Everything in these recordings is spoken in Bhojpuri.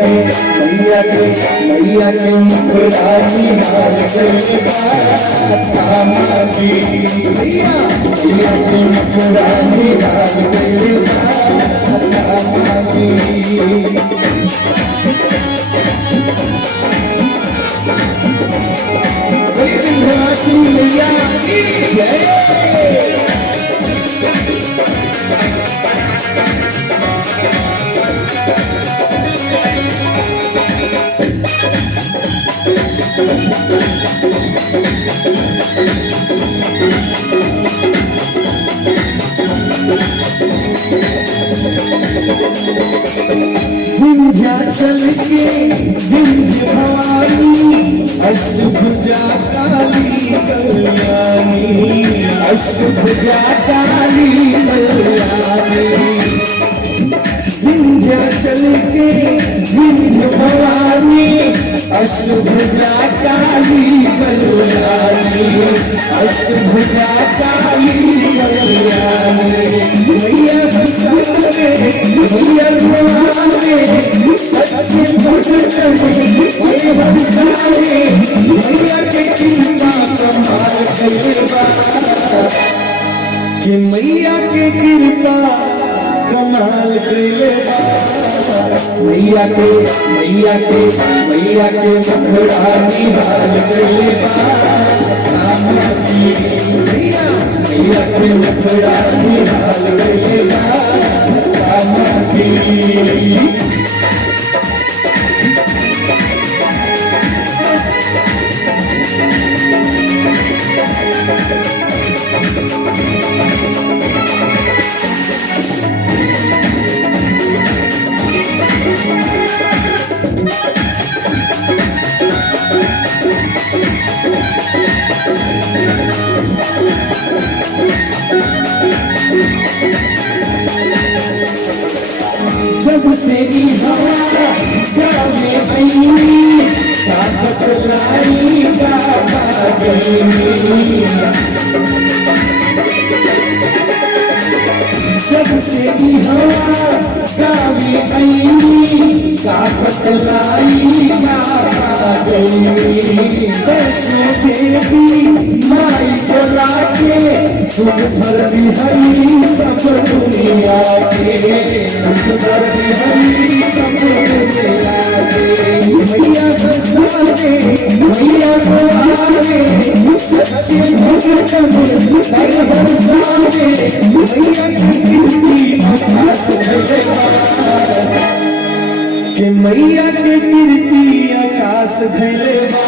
के मुखड़ानी हाल सामाजी मैया के मुखड़ानी हाल सामाजी मैया की जय। विंध्याचल के विंध्य भवानी अष्टभुजा काली कल्याणी अष्टभुजा काली कल्याणी विंध्याचल के विंध्य भवानी अष्टभुजा काली कल्याणी अष्टभुजा काली कल्याणी मैया बसावे मैया भवानी सच्चे भक्त मैया बसावे मैया के कृपा कमाल करेबा कि मैया के कृपा कमाल करेबा मैया के मुखड़ानी हाल करेबा मैया के मुखड़ानी हाल करेबा जब से हवा जाने आई ताकत लाई गाता गई जब से हवा जाने आई ताकत लाई गाता गई वैष्णो देवी माई बोला के तुझ भर हरी सब दुनिया के तुझ भर हरी सब दुनिया के मैया बसावे मैया को आवे सच्चे भक्त हर बसावे मैया की कीर्ति आकाश भैलेबा कि मैया के कीर्ति आकाश भैलेबा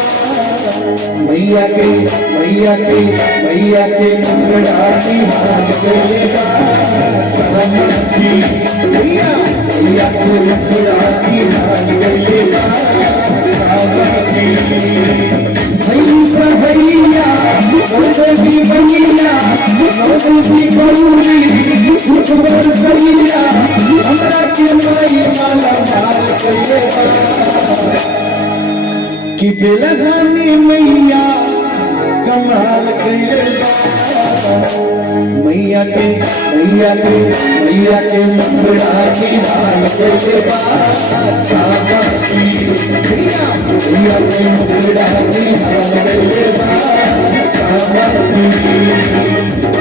मैया के मुखड़ानी हाल करेबा मैया के मुखड़ानी हाल करेबा भैया भैया नौदेवी मैया नौदेवी गौरी सुख बरसैया हमरा के माई माला हाल करेबा कि बेलहानी मैया कमाल करेबा मैया के मुखड़ानी हाल करेबा मैया के मुखड़ानी हाल करेबा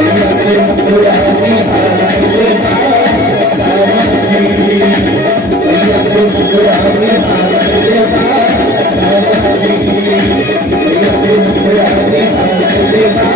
मैया के मुखड़ानी हाल करेबा मैया के मुखड़ानी हाल करेबा मैया के मुखड़ानी हाल करेबा